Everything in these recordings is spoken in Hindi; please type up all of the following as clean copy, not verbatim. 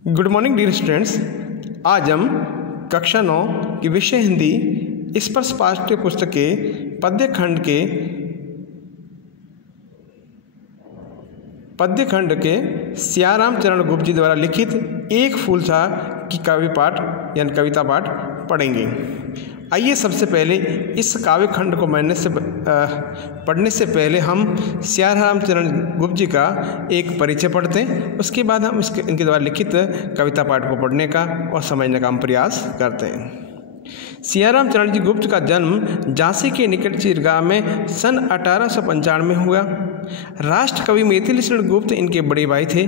Good morning dear students. आज हम कक्षा 9 की विषय हिंदी स्पर्श पाठ्य पुस्तक के पद्य खंड के सियाराम चरण गुप्त जी द्वारा लिखित एक फूल सा की काव्य पाठ यानी कविता पाठ पढ़ेंगे। आइए सबसे पहले इस काव्य खंड को पढ़ने से पहले हम सियाराम चरण गुप्त जी का एक परिचय पढ़ते हैं। उसके बाद हम इनके द्वारा लिखित कविता पाठ को पढ़ने का और समझने का हम प्रयास करते हैं। सियाराम चरण जी गुप्त का जन्म झांसी के निकट चिरगांव में सन 1895 में हुआ। राष्ट्र कवि मैथिली शरण गुप्त इनके बड़े भाई थे।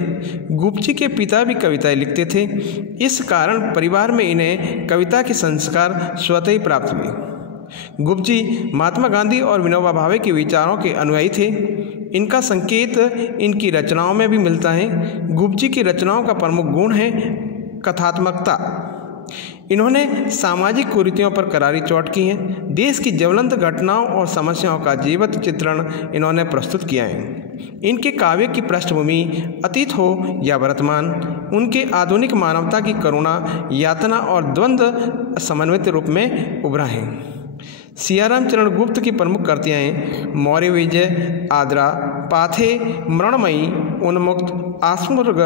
गुप्त जी के पिता भी कविताएं लिखते थे। इस कारण परिवार में इन्हें कविता के संस्कार स्वतः ही प्राप्त हुए। गुप्त जी महात्मा गांधी और विनोबा भावे के विचारों के अनुयायी थे। इनका संकेत इनकी रचनाओं में भी मिलता है। गुप्त जी की रचनाओं का प्रमुख गुण है कथात्मकता। इन्होंने सामाजिक कुरीतियों पर करारी चोट की है। देश की ज्वलंत घटनाओं और समस्याओं का जीवंत चित्रण इन्होंने प्रस्तुत किया है। इनके काव्य की पृष्ठभूमि अतीत हो या वर्तमान, उनके आधुनिक मानवता की करुणा, यातना और द्वंद्व समन्वित रूप में उभरा है। सियाराम चरण गुप्त की प्रमुख कृतियाँ हैं मौर्य विजय, आद्रा, पाथे, मृणमयी, उन्मुक्त, आत्मवर्ग,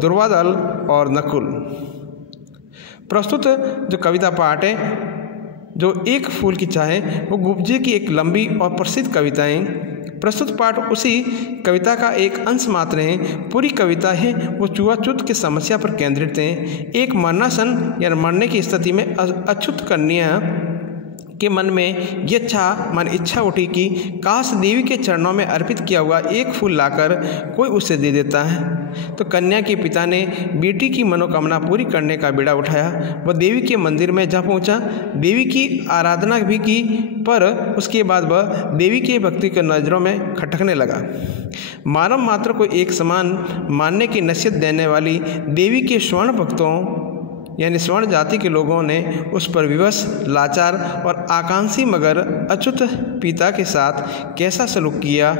दुर्वादल और नकुल। प्रस्तुत जो कविता पाठ है जो एक फूल की चाह है वो गुप्त जी की एक लंबी और प्रसिद्ध कविता है। प्रस्तुत पाठ उसी कविता का एक अंश मात्र है। पूरी कविता है वो छुआछूत की समस्या पर केंद्रित है। एक मरणासन या मरने की स्थिति में अछूत कन्या के मन में ये इच्छा उठी कि काश देवी के चरणों में अर्पित किया हुआ एक फूल लाकर कोई उसे दे देता है। तो कन्या के पिता ने बेटी की मनोकामना पूरी करने का बीड़ा उठाया। वह देवी के मंदिर में जा पहुंचा, देवी की आराधना भी की, पर उसके बाद वह देवी के भक्ति के नज़रों में खटकने लगा। मानव मात्र को एक समान मानने की नसीहत देने वाली देवी के स्वर्ण भक्तों यानी स्वर्ण जाति के लोगों ने उस पर विवश, लाचार और आकांक्षी मगर अछूत पिता के साथ कैसा सलूक किया,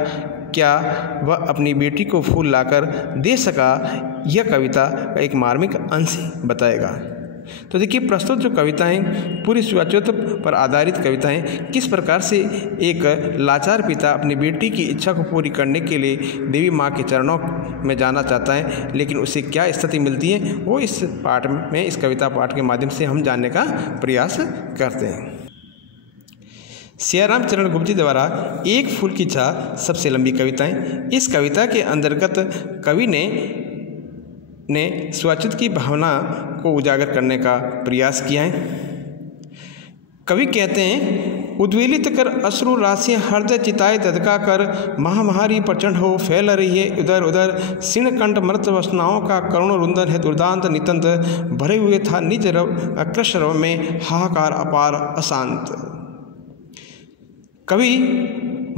क्या वह अपनी बेटी को फूल लाकर दे सका, यह कविता का एक मार्मिक अंश बताएगा। तो देखिए प्रस्तुत जो कविताएं पूरी छुआछूत पर आधारित कविताएं किस प्रकार से एक लाचार पिता अपनी बेटी की इच्छा को पूरी करने के लिए देवी माँ के चरणों में जाना चाहता है, लेकिन उसे क्या स्थिति मिलती है वो इस पाठ में, इस कविता पाठ के माध्यम से हम जानने का प्रयास करते हैं। सियाराम चरण गुप्त जी द्वारा एक फूल की चाह सबसे लंबी कविताएं। इस कविता के अंतर्गत कवि ने छुआछूत की भावना को उजागर करने का प्रयास किया है। कवि कहते हैं उद्वेलित कर अश्रु राशियाँ हृदय चिताए ददका कर, महामारी प्रचंड हो फैल रही है इधर उधर, क्षीण कंठ मृत वसनाओं का करुण रुंदन है दुर्दांत नितंत, भरे हुए था निज कृश रव में हाहाकार अपार अशांत। कवि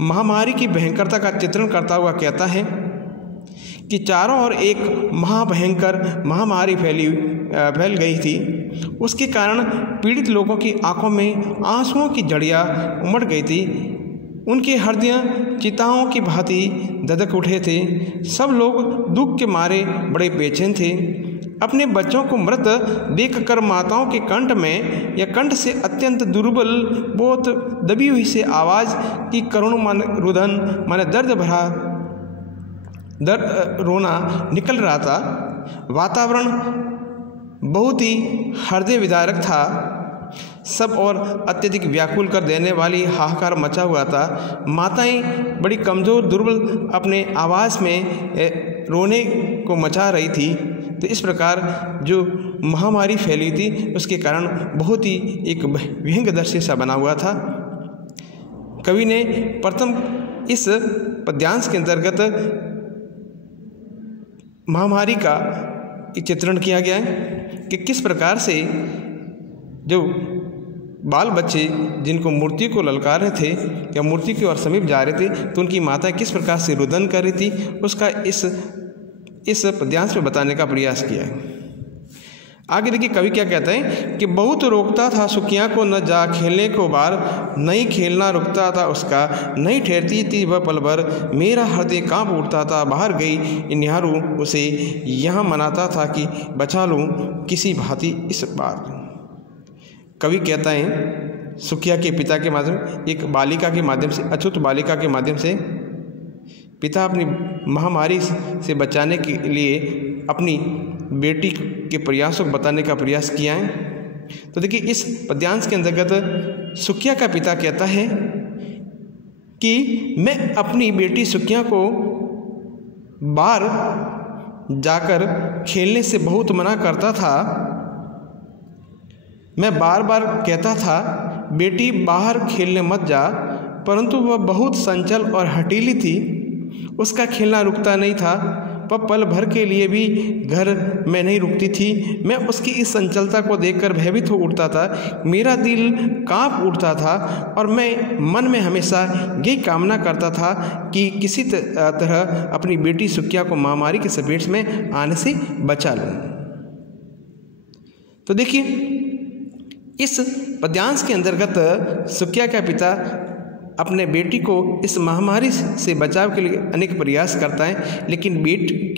महामारी की भयंकरता का चित्रण करता हुआ कहता है कि चारों ओर एक महाभयंकर महामारी फैल गई थी। उसके कारण पीड़ित लोगों की आंखों में आंसुओं की झड़ियाँ उमड़ गई थी। उनके हृदय चिताओं की भांति धधक उठे थे। सब लोग दुख के मारे बड़े बेचैन थे। अपने बच्चों को मृत देखकर माताओं के कंठ में या कंठ से अत्यंत दुर्बल, बहुत दबी हुई से आवाज़ की करुण मन रुदन माने दर्द भरा रोना निकल रहा था। वातावरण बहुत ही हृदय विदारक था। सब और अत्यधिक व्याकुल कर देने वाली हाहाकार मचा हुआ था। माताएं बड़ी कमज़ोर दुर्बल अपने आवाज़ में रोने को मचा रही थी। तो इस प्रकार जो महामारी फैली थी उसके कारण बहुत ही एक विहंगदर्शी सा बना हुआ था। कवि ने प्रथम इस पद्यांश के अंतर्गत महामारी का चित्रण किया गया है कि किस प्रकार से जो बाल बच्चे जिनको मूर्ति को ललकार रहे थे या मूर्ति की ओर समीप जा रहे थे तो उनकी माताएं किस प्रकार से रुदन कर रही थी उसका इस पद्यांश में बताने का प्रयास किया है। आगे देखिए कवि क्या कहते हैं कि बहुत रोकता था सुखिया को न जा खेलने को बार, नहीं खेलना रुकता था उसका, नहीं ठहरती थी वह पल भर, मेरा हृदय कांप उठता था, बाहर गई निहारूं उसे, यहाँ मनाता था कि बचा लूँ किसी भांति इस बार। कवि कहता है सुखिया के पिता के माध्यम, एक बालिका के माध्यम से, अछूत बालिका के माध्यम से पिता अपनी महामारी से बचाने के लिए अपनी बेटी के प्रयासों को बताने का प्रयास किया है। तो देखिए इस पद्यांश के अंतर्गत सुखिया का पिता कहता है कि मैं अपनी बेटी सुखिया को बाहर जाकर खेलने से बहुत मना करता था। मैं बार बार कहता था बेटी बाहर खेलने मत जा, परंतु वह बहुत चंचल और हठीली थी, उसका खेलना रुकता नहीं था। वह पल भर के लिए भी घर में नहीं रुकती थी। मैं उसकी इस चंचलता को देखकर भयभीत हो उठता था, मेरा दिल कांप उठता था और मैं मन में हमेशा यही कामना करता था कि किसी तरह अपनी बेटी सुखिया को महामारी के चपेट में आने से बचा लूँ। तो देखिए इस पद्यांश के अंतर्गत सुखिया का पिता अपने बेटी को इस महामारी से बचाव के लिए अनेक प्रयास करता है, लेकिन बेटी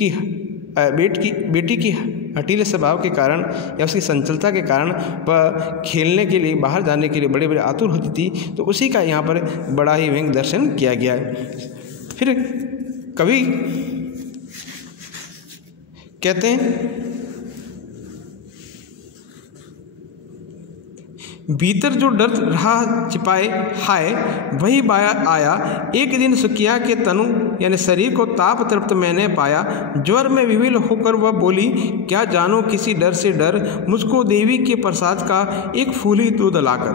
की हठीले स्वभाव के कारण या उसकी चंचलता के कारण वह खेलने के लिए, बाहर जाने के लिए बड़े बड़े आतुर होती थी। तो उसी का यहाँ पर बड़ा ही व्यंग दर्शन किया गया है। फिर कवि कहते हैं भीतर जो डर रहा छिपाए हाय वही बाहर आया, एक दिन सुखिया के तनु यानी शरीर को ताप तृप्त मैंने पाया, ज्वर में विविल होकर वह बोली क्या जानो किसी डर से डर, मुझको देवी के प्रसाद का एक फूली दूध लाकर।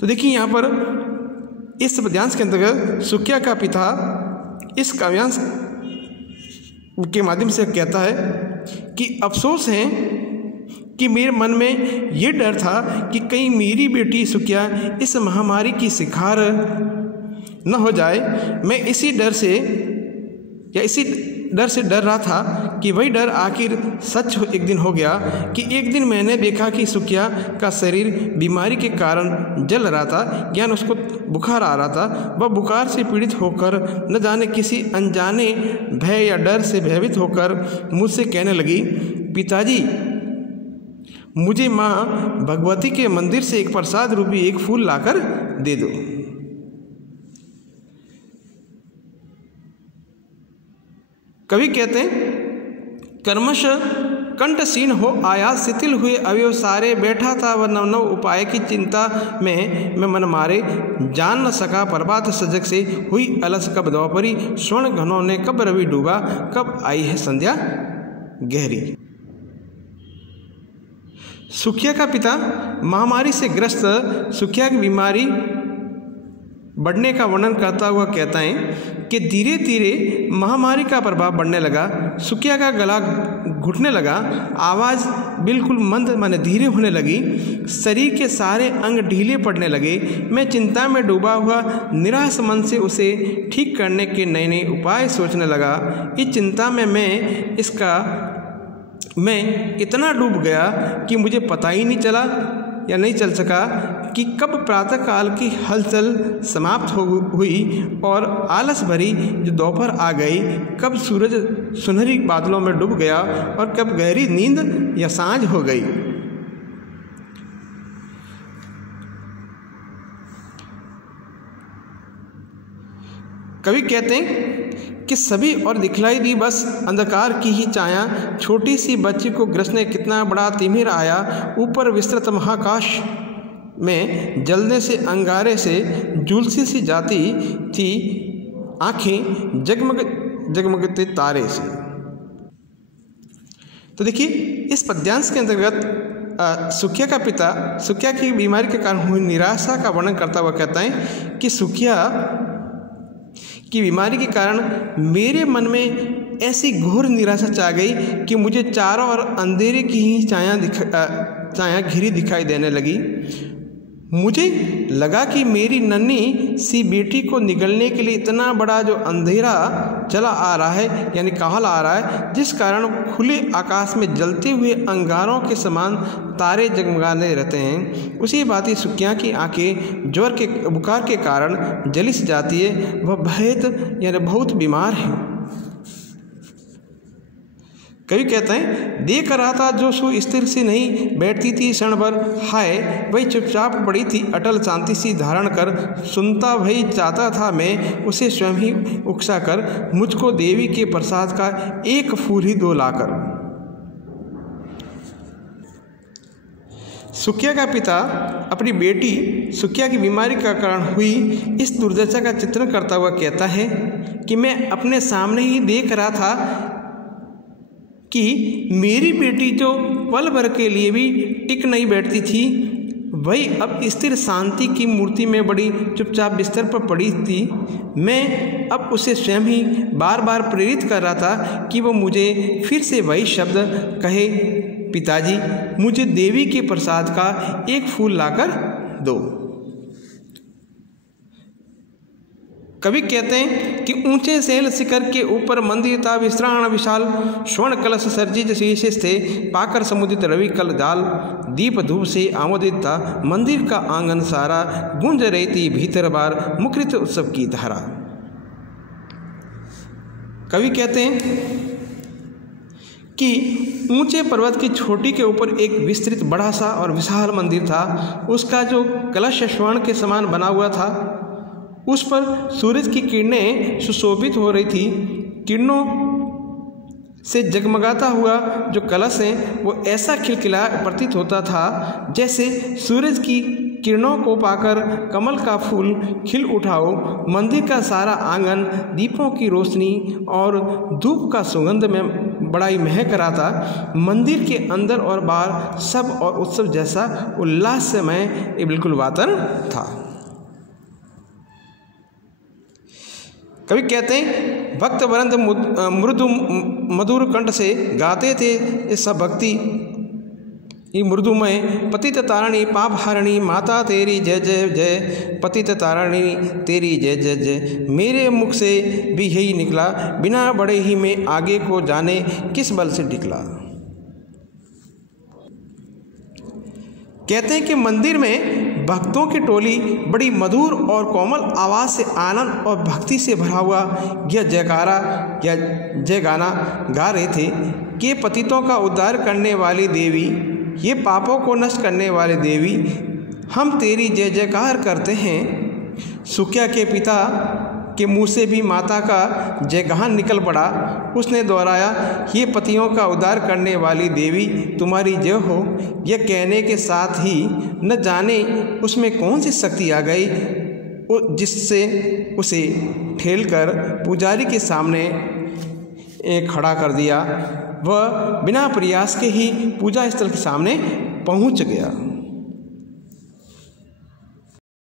तो देखिए यहाँ पर इस पद्यांश के अंतर्गत सुखिया का पिता इस काव्यांश के माध्यम से कहता है कि अफसोस है कि मेरे मन में ये डर था कि कहीं मेरी बेटी सुखिया इस महामारी की शिकार न हो जाए। मैं इसी डर से डर रहा था कि वही डर आखिर सच एक दिन हो गया कि एक दिन मैंने देखा कि सुखिया का शरीर बीमारी के कारण जल रहा था, यानी उसको बुखार आ रहा था। वह बुखार से पीड़ित होकर न जाने किसी अनजाने भय या डर से भयभीत होकर मुझसे कहने लगी पिताजी मुझे माँ भगवती के मंदिर से एक प्रसाद रूपी एक फूल लाकर दे दो। कवि कहते हैं कर्मश कंठसीन हो आया, शिथिल हुए अवयव सारे, बैठा था वह नव नव उपाय की चिंता में मैं मन मारे, जान न सका प्रभात सजग से हुई अलस कब द्वापरी, स्वर्ण घनों ने कब रवि डूबा, कब आई है संध्या गहरी। सुखिया का पिता महामारी से ग्रस्त सुखिया की बीमारी बढ़ने का वर्णन करता हुआ कहता है कि धीरे धीरे महामारी का प्रभाव बढ़ने लगा, सुखिया का गला घुटने लगा, आवाज़ बिल्कुल मंद माने धीरे होने लगी, शरीर के सारे अंग ढीले पड़ने लगे। मैं चिंता में डूबा हुआ निराश मन से उसे ठीक करने के नए नए उपाय सोचने लगा। इस चिंता में मैं इतना डूब गया कि मुझे पता ही नहीं चला या नहीं चल सका कि कब प्रातःकाल की हलचल समाप्त हुई और आलस भरी जो दोपहर आ गई, कब सूरज सुनहरी बादलों में डूब गया और कब गहरी नींद या सांझ हो गई। कवि कहते हैं कि सभी और दिखलाई दी बस अंधकार की ही छाया, छोटी सी बच्ची को ग्रसने कितना बड़ा तिमिर आया, ऊपर विस्तृत महाकाश में जलने से अंगारे से झुलसी सी जाती थी आँखें जगमगते तारे से। तो देखिए इस पद्यांश के अंतर्गत सुखिया का पिता सुखिया की बीमारी के कारण हुई निराशा का वर्णन करता हुआ कहता है कि सुखिया की बीमारी के कारण मेरे मन में ऐसी घोर निराशा छा गई कि मुझे चारों ओर अंधेरे की ही छाया घिरी दिखाई देने लगी। मुझे लगा कि मेरी नन्ही सी बेटी को निगलने के लिए इतना बड़ा जो अंधेरा चला आ रहा है, यानी काहल आ रहा है, जिस कारण खुले आकाश में जलते हुए अंगारों के समान तारे जगमगाने रहते हैं, उसी भांति सुखिया की आंखें ज्वर के बुखार के कारण जली सी जाती है। वह बहुत बीमार है। कवि कहते हैं, देख रहा था जो सुस्थिर सी नहीं बैठती थी क्षण भर, हाय वही चुपचाप पड़ी थी अटल शांति सी धारण कर। सुनता वही चाहता था मैं उसे स्वयं ही उकसा कर, मुझको देवी के प्रसाद का एक फूल ही दो लाकर। सुखिया का पिता अपनी बेटी सुखिया की बीमारी का कारण हुई इस दुर्दशा का चित्रण करता हुआ कहता है कि मैं अपने सामने ही देख रहा था कि मेरी बेटी जो पल भर के लिए भी टिक नहीं बैठती थी, वही अब स्थिर शांति की मूर्ति में बड़ी चुपचाप बिस्तर पर पड़ी थी। मैं अब उसे स्वयं ही बार बार प्रेरित कर रहा था कि वो मुझे फिर से वही शब्द कहे, पिताजी मुझे देवी के प्रसाद का एक फूल लाकर दो। कवि कहते हैं कि ऊंचे शैल शिखर के ऊपर मंदिर था विश्राण विशाल, स्वर्ण कलश सर्जित शीशे थे पाकर समुदित रवि कल जाल, दीप धूप से आमोदित था मंदिर का आंगन सारा, गूंज रही थी भीतर बार मुखरित उत्सव की धारा। कवि कहते हैं कि ऊंचे पर्वत की चोटी के ऊपर एक विस्तृत बड़ा सा और विशाल मंदिर था। उसका जो कलश स्वर्ण के समान बना हुआ था, उस पर सूरज की किरणें सुशोभित हो रही थी। किरणों से जगमगाता हुआ जो कलश है वो ऐसा खिलखिला प्रतीत होता था जैसे सूरज की किरणों को पाकर कमल का फूल खिल उठा हो। मंदिर का सारा आंगन दीपों की रोशनी और धूप का सुगंध में बड़ा ही महक रहा था। मंदिर के अंदर और बाहर सब और उत्सव जैसा उल्लासमय बिल्कुल वातावरण था। कवि कहते हैं, भक्त वरंद मृदु मधुर कंठ से गाते थे इस सब भक्ति मृदुमय, पतित तारिणी पाप हारिणी माता तेरी जय जय जय, पतित तारिणी तेरी जय जय जय। मेरे मुख से भी यही निकला, बिना बड़े ही में आगे को जाने किस बल से निकला। कहते हैं कि मंदिर में भक्तों की टोली बड़ी मधुर और कोमल आवाज़ से आनंद और भक्ति से भरा हुआ यह जयकारा या जय गाना गा रहे थे कि पतितों का उद्धार करने वाली देवी, ये पापों को नष्ट करने वाली देवी, हम तेरी जय जयकार करते हैं। सुखिया के पिता के मुँह से भी माता का जयगान निकल पड़ा। उसने दोहराया, ये पतियों का उद्धार करने वाली देवी तुम्हारी जय हो। यह कहने के साथ ही न जाने उसमें कौन सी शक्ति आ गई जिससे उसे ठेलकर पुजारी के सामने खड़ा कर दिया। वह बिना प्रयास के ही पूजा स्थल के सामने पहुंच गया।